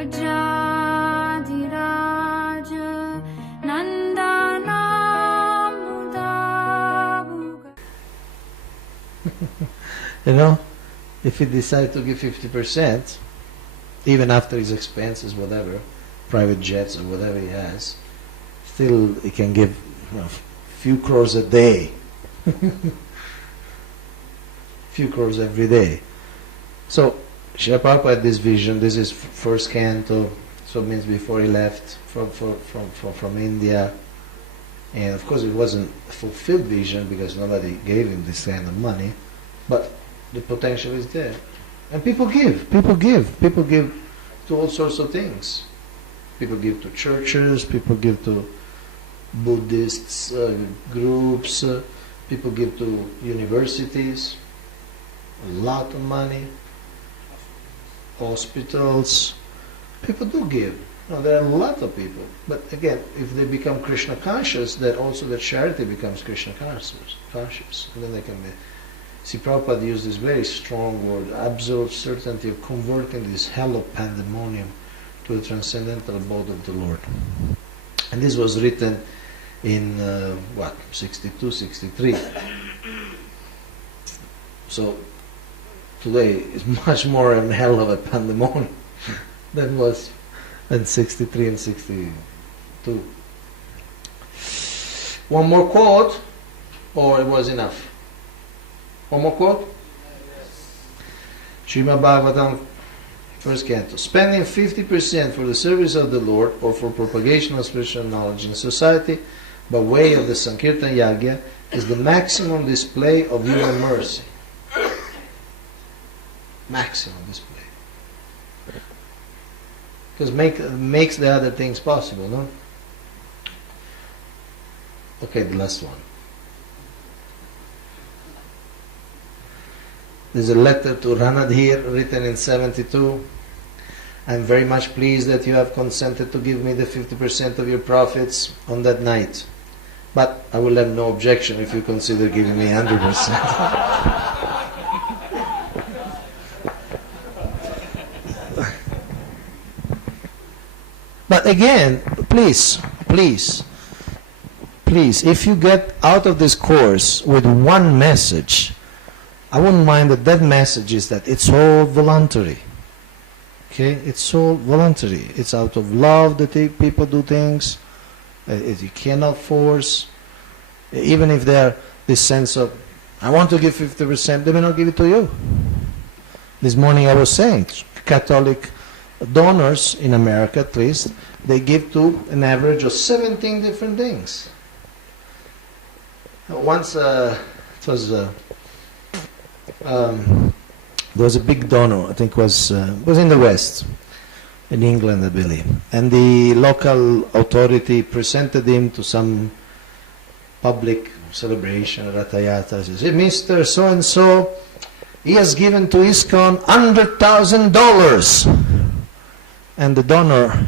You know, if he decides to give 50%, even after his expenses, whatever, private jets or whatever he has, still he can give a few crores a day. Few crores every day. So, Srila Prabhupada had this vision. This is first canto, so it means before he left from India. And of course it wasn't a fulfilled vision because nobody gave him this kind of money, but the potential is there. And people give to all sorts of things. People give to churches, people give to Buddhist groups, people give to universities, a lot of money, hospitals. People do give. No, there are a lot of people. But again, if they become Krishna conscious, then also the charity becomes Krishna conscious. And then they can be. See, Prabhupada used this very strong word, absolute certainty of converting this hell of pandemonium to the transcendental abode of the Lord. And this was written in, 62, 63. So, today is much more a hell of a pandemonium than 63 and 62. One more quote, or it was enough? One more quote? Srimad Bhagavatam, first canto. Spending 50% for the service of the Lord or for propagation of spiritual knowledge in society by way of the Sankirtan Yagya is the maximum display of human mercy. Maximum display. Because makes the other things possible, no? Okay, the last one. There's a letter to Ranadhir written in 72. I'm very much pleased that you have consented to give me the 50% of your profits on that night. But I will have no objection if you consider giving me 100%. But again, please, if you get out of this course with one message, I wouldn't mind that message is that it's all voluntary. Okay? It's all voluntary. It's out of love that people do things. You cannot force. Even if they're this sense of, I want to give 50%, they may not give it to you. This morning I was saying, Catholic donors in America at least, they give to an average of 17 different things. Once there was a big donor, I think was in the West, in England I believe, and the local authority presented him to some public celebration, Ratayatra. He said, Mr. So-and-so, he has given to ISKCON $100,000. And the donor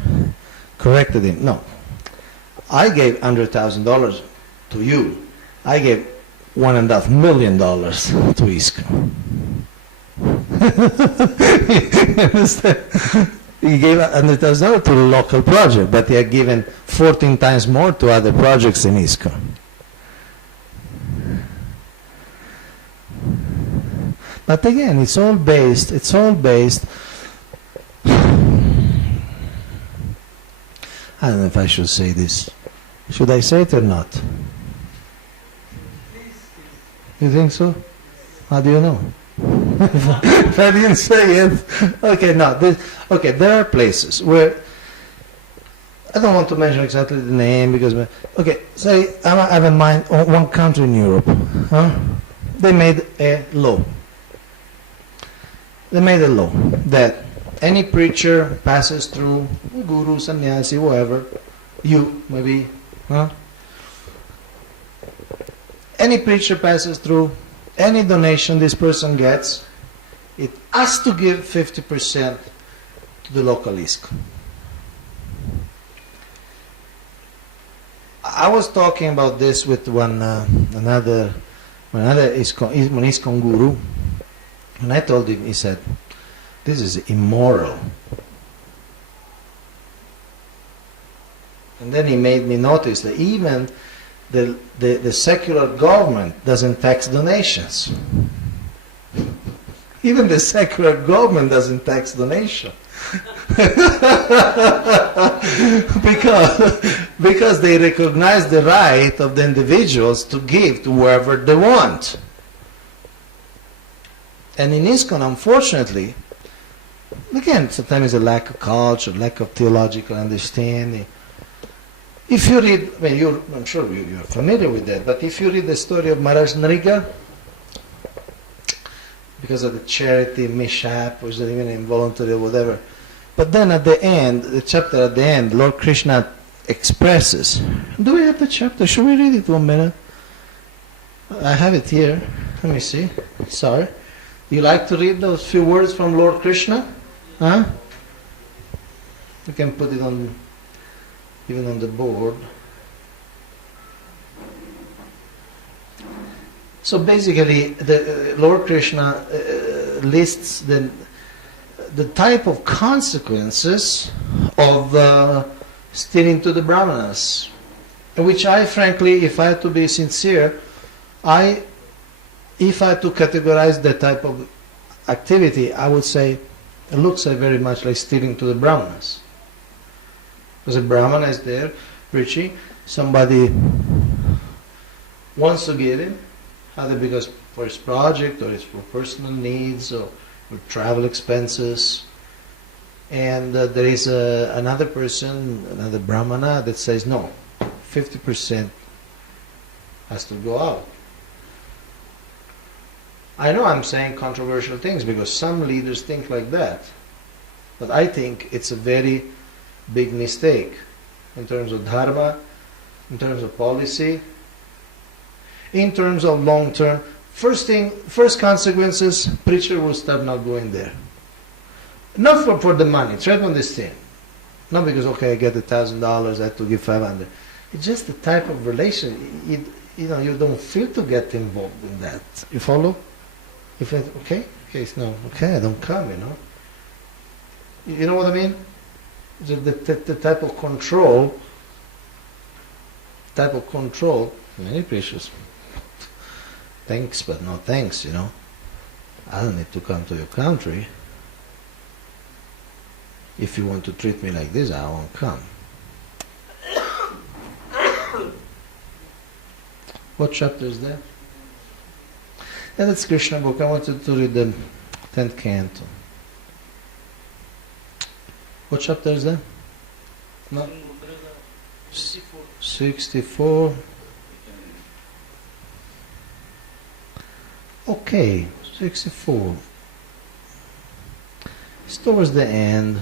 corrected him. No, I gave $100,000 to you. I gave $1.5 million to ISKCON. He gave $100,000 to the local project, but he had given 14 times more to other projects in ISKCON. But again, it's all based, I don't know if I should say this. Should I say it or not? You think so? How do you know? If I didn't say it. Okay, no. There are places where, I don't want to mention exactly the name because, okay, say I have in mind one country in Europe. Huh? They made a law. They made a law that any preacher passes through, guru, sannyasi, whoever, you maybe, huh? Any preacher passes through, any donation this person gets, it has to give 50% to the local ISKCON. I was talking about this with another ISKCON guru, and I told him, he said, this is immoral. And then he made me notice that even the secular government doesn't tax donations. Even the secular government doesn't tax donation. because they recognize the right of the individuals to give to whoever they want. And in ISKCON, unfortunately, again, sometimes a lack of culture, lack of theological understanding. If you read, I'm sure you're familiar with that, but if you read the story of Maharaj Nriga, because of the charity mishap, was that even involuntary or whatever. But then at the end, the chapter at the end, Lord Krishna expresses. Do we have the chapter? Should we read it 1 minute? I have it here. Let me see. Sorry. Do you like to read those few words from Lord Krishna? Huh? You can put it on, even on the board. So basically, the Lord Krishna lists the type of consequences of stealing to the Brahmanas, which I frankly, if I had to be sincere, if I had to categorize that type of activity, I would say it looks very much like stealing to the Brahmanas. Because a Brahmana is there preaching, somebody wants to give him, either because for his project or it's for personal needs or for travel expenses. And there is another person, another Brahmana, that says no, 50% has to go out. I know I'm saying controversial things because some leaders think like that. But I think it's a very big mistake in terms of dharma, in terms of policy, in terms of long term. First consequences, preacher will start not going there. Not for the money, try to understand. Not because, okay, I get $1,000, I have to give 500. It's just the type of relation. You don't feel to get involved in that. You follow? If it, okay, no, okay, I don't come, You know what I mean? The type of control, many preachers. Thanks, but no thanks, I don't need to come to your country. If you want to treat me like this, I won't come. What chapter is that? Yeah, that's Krishna book. I wanted to read the 10th canto. What chapter is that? No. 64. Okay, 64. It's towards the end.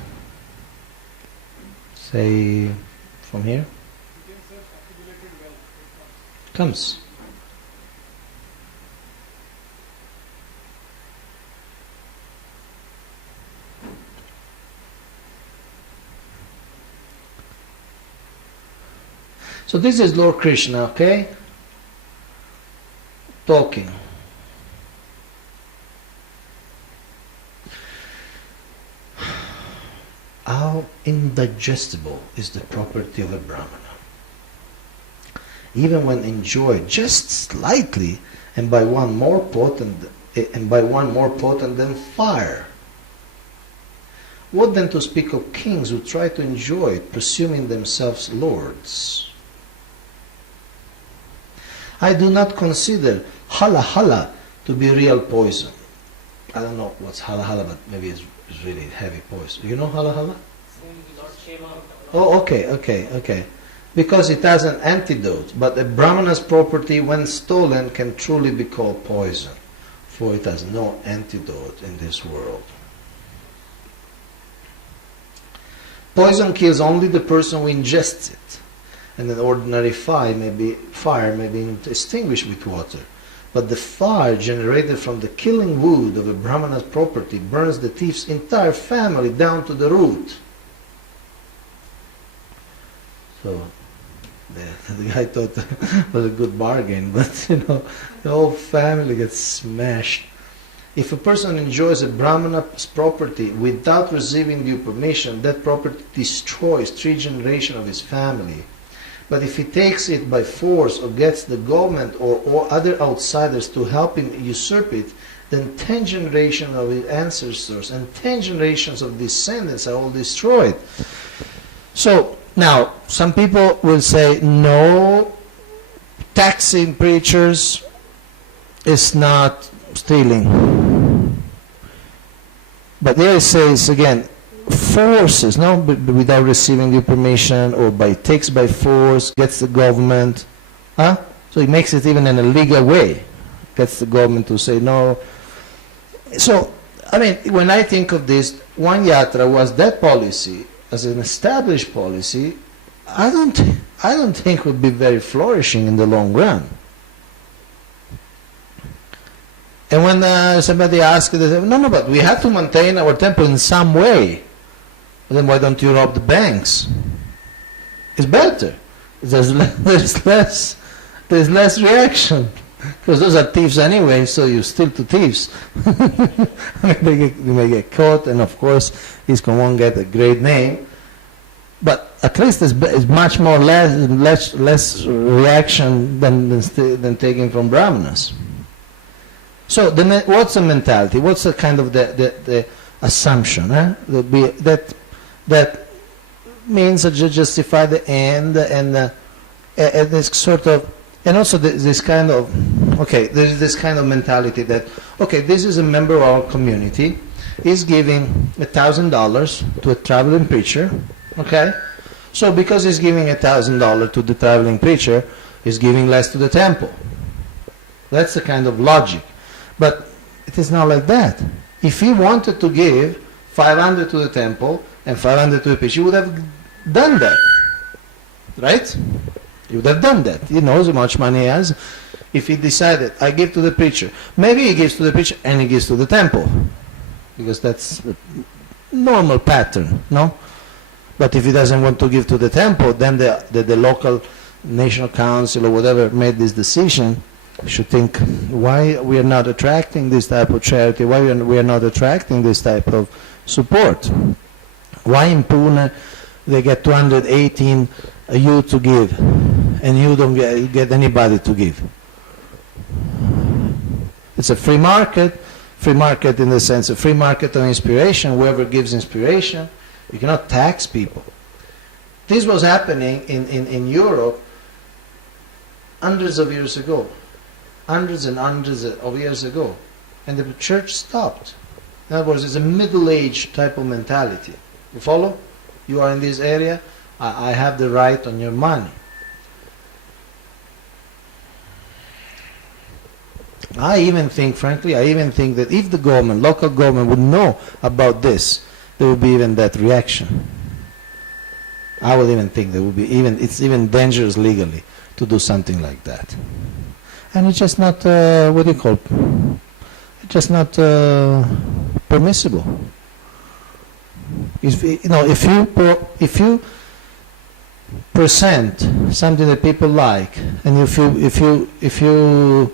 Say, from here? Comes. So this is Lord Krishna, okay? Talking. How indigestible is the property of a Brahmana? Even when enjoyed just slightly, and by one more potent than fire. What then to speak of kings who try to enjoy it, presuming themselves lords? I do not consider hala to be real poison. I don't know what's hala, but maybe it's really heavy poison. You know hala? Oh, okay. Because it has an antidote, but a Brahmana's property, when stolen, can truly be called poison, for it has no antidote in this world. Poison kills only the person who ingests it. And an ordinary fire may be extinguished with water. But the fire generated from the killing wood of a Brahmana's property burns the thief's entire family down to the root. So the guy thought it was a good bargain, but the whole family gets smashed. If a person enjoys a Brahmana's property without receiving due permission, that property destroys 3 generations of his family. But if he takes it by force or gets the government or other outsiders to help him usurp it, then 10 generations of his ancestors and 10 generations of descendants are all destroyed. So now, some people will say, no, taxing preachers is not stealing. But there it says, again, forces, no, without receiving the permission, or takes by force, gets the government, huh? So he makes it even in a legal way, gets the government to say no. So, I mean, when I think of this, one yatra was that policy, as an established policy, I don't think would be very flourishing in the long run. And when somebody asked, they said, no, but we have to maintain our temple in some way. Then why don't you rob the banks? It's better. There's less reaction, because those are thieves anyway. So you steal to thieves. They may get caught, and of course, ISKCON won't get a great name. But at least it's much more less reaction than taking from brahmanas. So what's the mentality? What's the kind of the assumption? That means to justify the end, and this sort of, and also this kind of, okay, there's this kind of mentality that, okay, this is a member of our community, he's giving $1,000 to a traveling preacher, okay? So because he's giving $1,000 to the traveling preacher, he's giving less to the temple. That's the kind of logic. But it is not like that. If he wanted to give 500 to the temple and 500 to the preacher, he would have done that. Right? He would have done that. He knows how much money he has. If he decided, I give to the preacher, maybe he gives to the preacher and he gives to the temple. Because that's the normal pattern, no? But if he doesn't want to give to the temple, then the local national council or whatever made this decision. We should think, why we are not attracting this type of charity, why we are not attracting this type of support. Why in Pune they get 218 you to give, and you don't get anybody to give? It's a free market in the sense of free market of inspiration. Whoever gives inspiration, you cannot tax people. This was happening in Europe hundreds of years ago. Hundreds and hundreds of years ago. And the church stopped. In other words, it's a middle-aged type of mentality. You follow? You are in this area, I have the right on your money. I even think that if the government, local government would know about this, there would be even that reaction. I would even think there would be it's even dangerous legally to do something like that. And it's just not, it's just not permissible. If you present something that people like, and if you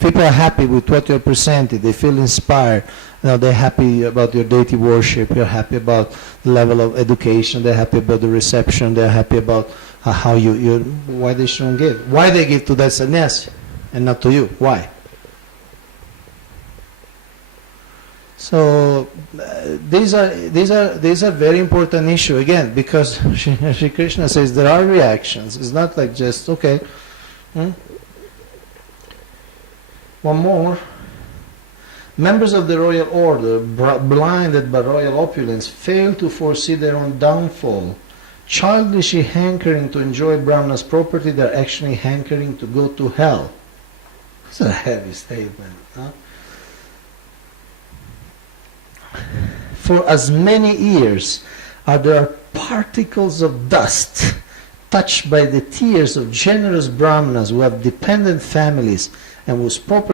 people are happy with what you're presenting, they feel inspired, they're happy about your deity worship, you're happy about the level of education, they're happy about the reception, they're happy about how why they shouldn't give. Why they give to that sannyasi and not to you? Why? So these are very important issue again, because Sri Krishna says there are reactions. It's not like just okay. One more. Members of the royal order, blinded by royal opulence, fail to foresee their own downfall. Childishly hankering to enjoy Brahmana's property, they're actually hankering to go to hell. It's a heavy statement. Huh? For as many years as there are particles of dust touched by the tears of generous Brahmanas who have dependent families and whose property